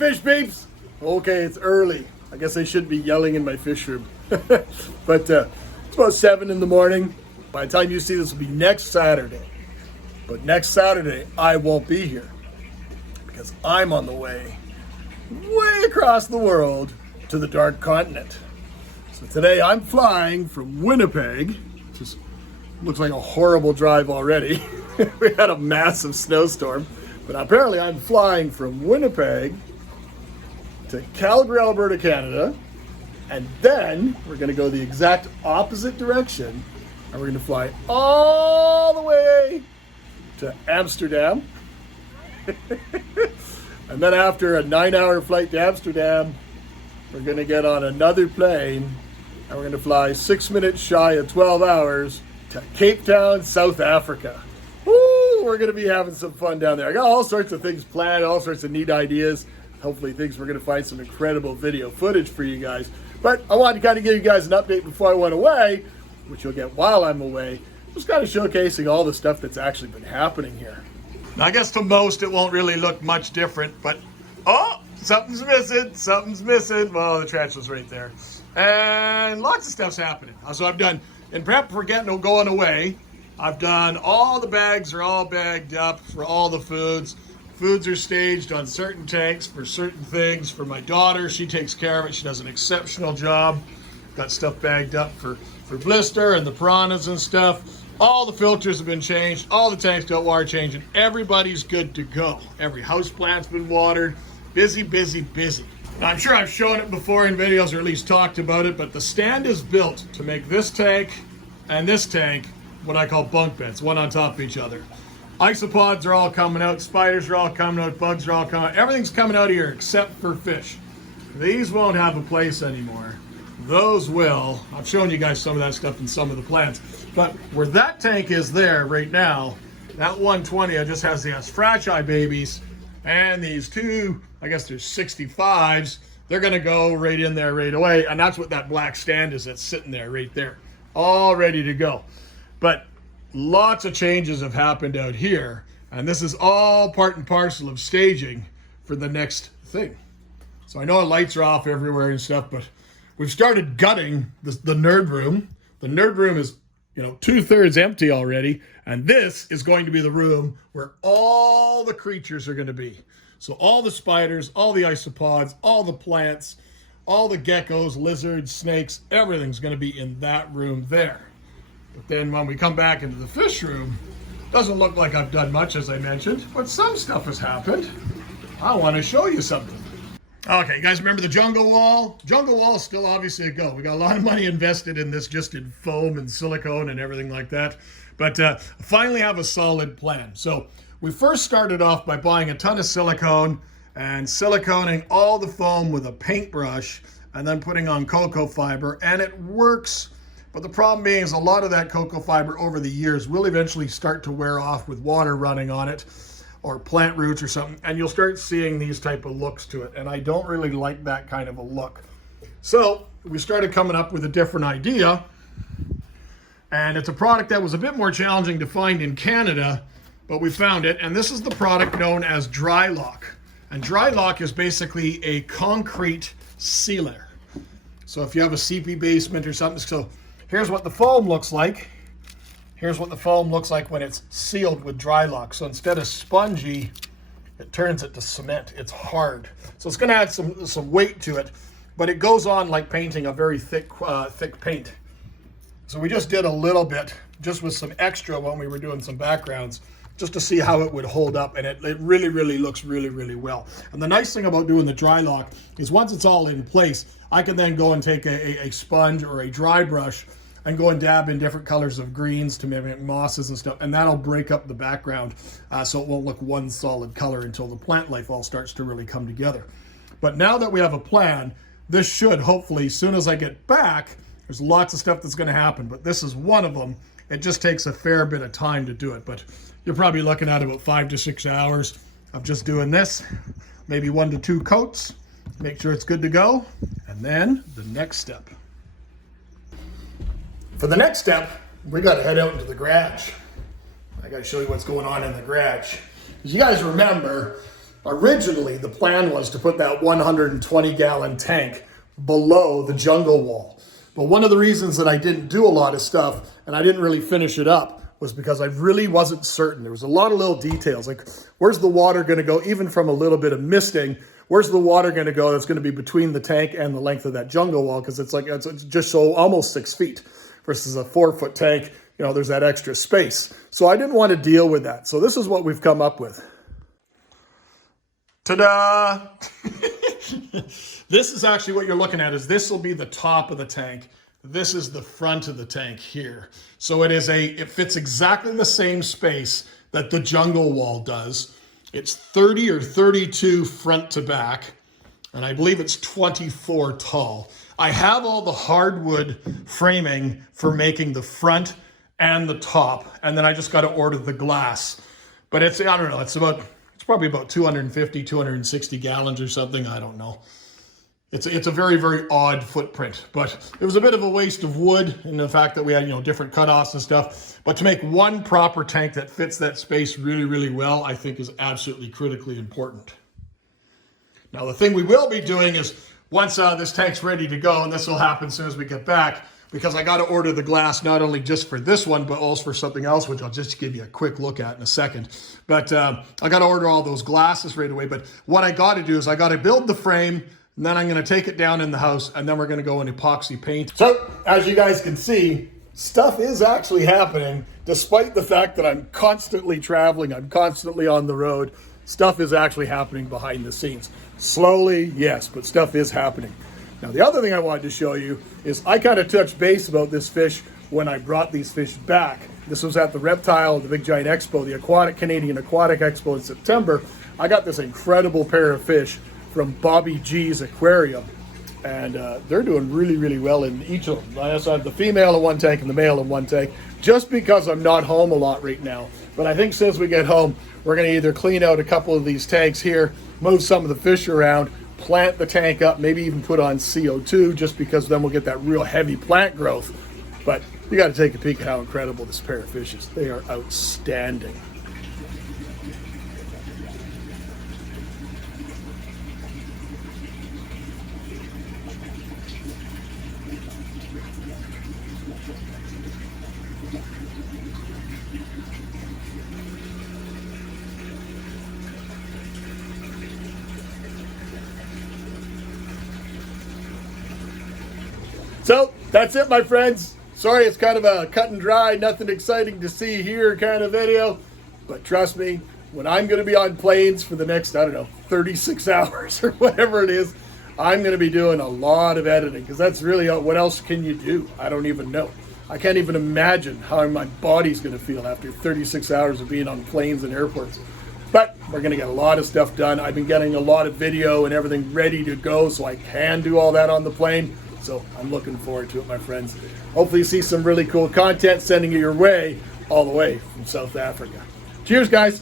fish peeps? Okay, it's early. I guess I shouldn't be yelling in my fish room. But it's about 7 in the morning. By the time you see this will be next Saturday. But next Saturday, I won't be here because I'm on the way across the world to the Dark Continent. So today I'm flying from Winnipeg, which looks like a horrible drive already. We had a massive snowstorm, but apparently I'm flying from Winnipeg to Calgary, Alberta, Canada, and then we're going to go the exact opposite direction, and we're going to fly all the way to Amsterdam. And then after a 9-hour flight to Amsterdam, we're going to get on another plane, and we're going to fly 6 minutes shy of 12 hours to Cape Town, South Africa. Woo! We're going to be having some fun down there. I got all sorts of things planned, all sorts of neat ideas. Hopefully we're going to find some incredible video footage for you guys. But I wanted to kind of give you guys an update before I went away, which you'll get while I'm away. Just kind of showcasing all the stuff that's actually been happening here. Now, I guess to most it won't really look much different, but oh, something's missing. Well, the tarantulas right there. And lots of stuff's happening. So I've done, in prep for going away, I've done all the bags are all bagged up for all the foods. Foods are staged on certain tanks for certain things. For my daughter, she takes care of it. She does an exceptional job. Got stuff bagged up for blister and the piranhas and stuff. All the filters have been changed. All the tanks got water changed, and everybody's good to go. Every house plant's been watered. Busy, busy, busy. Now, I'm sure I've shown it before in videos, or at least talked about it, but the stand is built to make this tank and this tank what I call bunk beds, one on top of each other. Isopods are all coming out, spiders are all coming out, bugs are all coming out. Everything's coming out of here except for fish. These won't have a place anymore. Those will. I've shown you guys some of that stuff in some of the plants. But where that tank is there right now, that 120 just has the Asfrachi babies, and these two, I guess there's 65s, they're gonna go right in there right away, and that's what that black stand is that's sitting there right there, all ready to go. But lots of changes have happened out here, and this is all part and parcel of staging for the next thing. So I know the lights are off everywhere and stuff, but we've started gutting the nerd room. The nerd room is, 2/3 empty already, and this is going to be the room where all the creatures are going to be. So all the spiders, all the isopods, all the plants, all the geckos, lizards, snakes, everything's going to be in that room there. But then when we come back into the fish room, doesn't look like I've done much, as I mentioned, but some stuff has happened. I want to show you something. Okay, you guys remember the jungle wall? Jungle wall is still obviously a go. We got a lot of money invested in this, just in foam and silicone and everything like that. But I finally have a solid plan. So we first started off by buying a ton of silicone and siliconing all the foam with a paintbrush and then putting on cocoa fiber, and it works. But the problem being is a lot of that cocoa fiber over the years will eventually start to wear off with water running on it or plant roots or something, and you'll start seeing these type of looks to it, and I don't really like that kind of a look. So we started coming up with a different idea, and it's a product that was a bit more challenging to find in Canada, but we found it, and this is the product known as Dry Lock. And Dry Lock is basically a concrete sealer. So if you have a CP basement or something, so here's what the foam looks like. Here's what the foam looks like when it's sealed with Dry Lock. So instead of spongy, it turns it to cement. It's hard. So it's gonna add some weight to it, but it goes on like painting a very thick paint. So we just did a little bit, just with some extra when we were doing some backgrounds, just to see how it would hold up, and it really, really looks really, really well. And the nice thing about doing the Dry Lock is once it's all in place, I can then go and take a sponge or a dry brush and go and dab in different colors of greens to mimic mosses and stuff, and that'll break up the background so it won't look one solid color until the plant life all starts to really come together. But now that we have a plan, this should hopefully, as soon as I get back, there's lots of stuff that's going to happen, but this is one of them. It just takes a fair bit of time to do it, but you're probably looking at about 5 to 6 hours of just doing this, maybe 1 to 2 coats, make sure it's good to go, and then the next step. For the next step, we got to head out into the garage. I got to show you what's going on in the garage. As you guys remember, Originally, the plan was to put that 120-gallon tank below the jungle wall. But one of the reasons that I didn't do a lot of stuff and I didn't really finish it up was because I really wasn't certain. There was a lot of little details, like where's the water going to go, even from a little bit of misting, where's the water going to go that's going to be between the tank and the length of that jungle wall, because it's just so almost 6 feet versus a 4-foot tank. You know, there's that extra space. So I didn't want to deal with that. So this is what we've come up with. Ta-da! This is actually what you're looking at. Is this will be the top of the tank. This is the front of the tank here. So it fits exactly the same space that the jungle wall does. It's 30 or 32 front to back, and I believe it's 24 tall. I have all the hardwood framing for making the front and the top, and then I just got to order the glass. But I don't know, it's probably about 250, 260 gallons or something, I don't know. It's a very, very odd footprint, but it was a bit of a waste of wood in the fact that we had, different cutoffs and stuff. But to make one proper tank that fits that space really, really well, I think is absolutely critically important. Now, the thing we will be doing is once this tank's ready to go, and this will happen as soon as we get back, because I got to order the glass not only just for this one, but also for something else, which I'll just give you a quick look at in a second. But I got to order all those glasses right away. But what I got to do is I got to build the frame, and then I'm going to take it down in the house, and then we're going to go in epoxy paint. So, as you guys can see, stuff is actually happening, despite the fact that I'm constantly traveling, I'm constantly on the road. Stuff is actually happening behind the scenes. Slowly, yes, but stuff is happening. Now, the other thing I wanted to show you is I kind of touched base about this fish when I brought these fish back. This was at the Reptile, the Big Giant Expo, the Canadian Aquatic Expo in September. I got this incredible pair of fish from Bobby G's aquarium, and they're doing really, really well in each of them. I also have the female in one tank and the male in one tank, just because I'm not home a lot right now. But I think since we get home, we're going to either clean out a couple of these tanks here, move some of the fish around, plant the tank up, maybe even put on CO2, just because then we'll get that real heavy plant growth. But you got to take a peek at how incredible this pair of fish is. They are outstanding. So that's it, my friends. Sorry, it's kind of a cut and dry, nothing exciting to see here kind of video. But trust me, when I'm going to be on planes for the next, 36 hours or whatever it is, I'm going to be doing a lot of editing, because that's really what else can you do? I don't even know. I can't even imagine how my body's going to feel after 36 hours of being on planes and airports. But we're going to get a lot of stuff done. I've been getting a lot of video and everything ready to go so I can do all that on the plane. So I'm looking forward to it, my friends. Hopefully you see some really cool content sending it your way all the way from South Africa. Cheers, guys.